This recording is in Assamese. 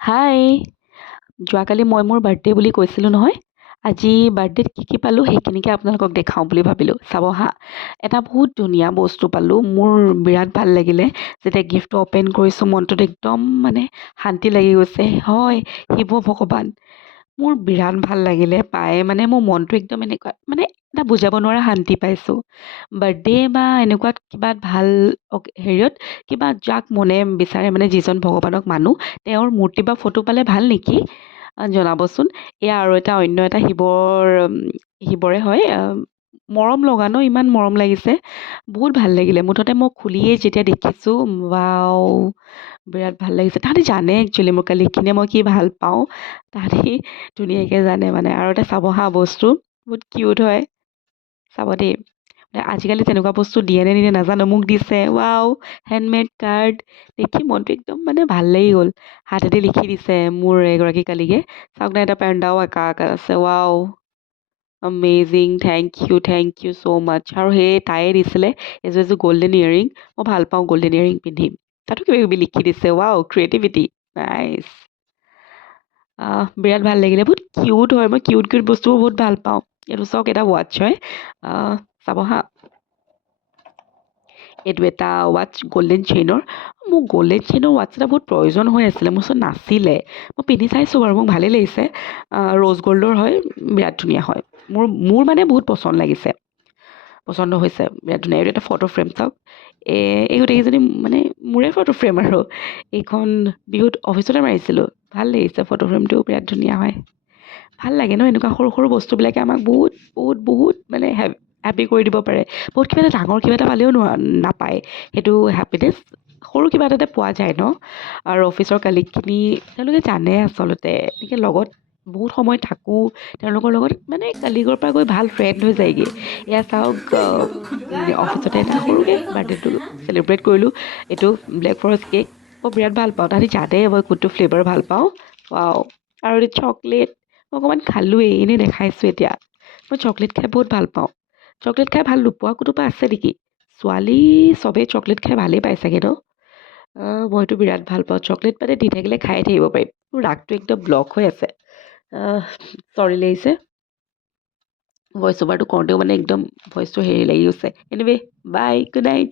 হাই, যোৱাকালি মই মোৰ বাৰ্থডে বুলি কৈছিলোঁ নহয়। আজি বাৰ্থডেত কি কি পালোঁ সেইখিনিকে আপোনালোকক দেখাওঁ বুলি ভাবিলোঁ। চাব হা, এটা বহুত ধুনীয়া বস্তু পালোঁ। মোৰ বিৰাট ভাল লাগিলে। যেতিয়া গিফ্টটো অ'পেন কৰিছোঁ মনটোত একদম মানে শান্তি লাগি গৈছে। হয়, শিৱ ভগৱান। মোৰ বিৰাট ভাল লাগিলে পাই মানে মোৰ মনটো একদম এনেকুৱা মানে এটা বুজাব নোৱাৰা শান্তি পাইছোঁ। বাৰ্থডে বা এনেকুৱা কিবা ভাল হেৰিয়ত কিবা যাক মনে বিচাৰে মানে যিজন ভগৱানক মানো তেওঁৰ মূৰ্তি বা ফটো পালে ভাল নেকি? জনাবচোন। এয়া আৰু এটা অন্য এটা শিৱৰে হয়। মৰম লগা ন ইমান মৰম লাগিছে। বহুত ভাল লাগিলে। মুঠতে মই খুলিয়েই যেতিয়া দেখিছোঁ ৱাও বিৰাট ভাল লাগিছে। তাহাঁতি জানে একচুৱেলি মোৰ কালিখিনে মই কি ভাল পাওঁ। তাহাঁতি ধুনীয়াকৈ জানে মানে আৰু এটা চাব হা বস্তু বহুত কিউট হয়। চাব দেই। আজিকালি তেনেকুৱা বস্তু দিয়ে নে নিদিয়ে নাজানো মোক দিছে ৱাও হেণ্ডমেড কাৰ্ড দেখি মনটো একদম মানে ভাল লাগি গ'ল। হাতেদি লিখি দিছে মোৰ এগৰাকী কালিগে চাওক না এটা পেণ্ডাও আঁকা আছে ৱাও অমেজিং থেংক ইউ ছ' মাছ আৰু সেই তাইয়ে দিছিলে এযোৰ গল্ডেন ইয়েৰিং মই ভাল পাওঁ গল্ডেন ইয়েৰিং পিন্ধিম তাতো কিবা কিবি লিখি দিছে ৱাও ক্ৰিয়েটিভিটি নাইচ বিৰাট ভাল লাগিলে বহুত কিউট হয় মই কিউট বস্তুবোৰ বহুত ভাল পাওঁ এইটো চাওক এটা ৱাটচ হয় চাব হা এইটো এটা ৱাটচ গল্ডেন চেইনৰ মোক গল্ডেন চেইনৰ ৱাটচ এটা বহুত প্ৰয়োজন হৈ আছিলে মোৰ ওচৰত নাছিলে মই পিন্ধি চাইছোঁ বাৰু মোক ভালেই লাগিছে ৰ'জ গল্ডৰ হয় বিৰাট ধুনীয়া হয় মোৰ মানে বহুত পচন্দ হৈছে বিৰাট ধুনীয়া এইটো এটা ফটো ফ্ৰেম চাওক এই গোটেইকেইজনী মানে মোৰে ফটো ফ্ৰেম আৰু এইখন বিহুত অফিচতে মাৰিছিলোঁ ভাল লাগিছে ফটো ফ্ৰেমটো বিৰাট ধুনীয়া হয় ভাল লাগে ন এনেকুৱা সৰু সৰু বস্তুবিলাকে আমাক বহুত মানে হেপী কৰি দিব পাৰে বহুত কিবা এটা ডাঙৰ কিবা এটা পালেও নাপায় সেইটো হেপিনেছ সৰু কিবা এটাতে পোৱা যায় ন আৰু অফিচৰ কালিগখিনি তেওঁলোকে জানে আচলতে এনেকৈ লগত বহুত সময় থাকোঁ তেওঁলোকৰ লগত মানে কালিগৰ পৰা গৈ ভাল ফ্ৰেণ্ড হৈ যায়গৈ এয়া চাওক অফিচতে এটা সৰুকৈ বাৰ্থডেটো চেলিব্ৰেট কৰিলোঁ এইটো ব্লেক ফৰেষ্ট কেক মই বিৰাট ভাল পাওঁ তাহাঁতি জানে মই কোনটো ফ্লেভাৰ ভাল পাওঁ ৱাও আৰু এইটো চকলেট মই অকণমান খালোঁৱেই এনেই দেখাইছোঁ এতিয়া মই চকলেট খাই বহুত ভাল পাওঁ চকলেট খাই ভাল নোপোৱা কোনোবা আছে নেকি ছোৱালী চবেই চকলেট খাই ভালেই পাই চাগে ন মইতো বিৰাট ভাল পাওঁ চকলেট মানে দি থাকিলে খাই থাকিব পাৰিম মোৰ ৰাগটো একদম ব্লক হৈ আছে চৰি লাগিছে ভইচ অভাৰটো কৰোঁতেও মানে একদম ভইচটো হেৰি লাগি গৈছে এনিৱে বাই গুড নাইট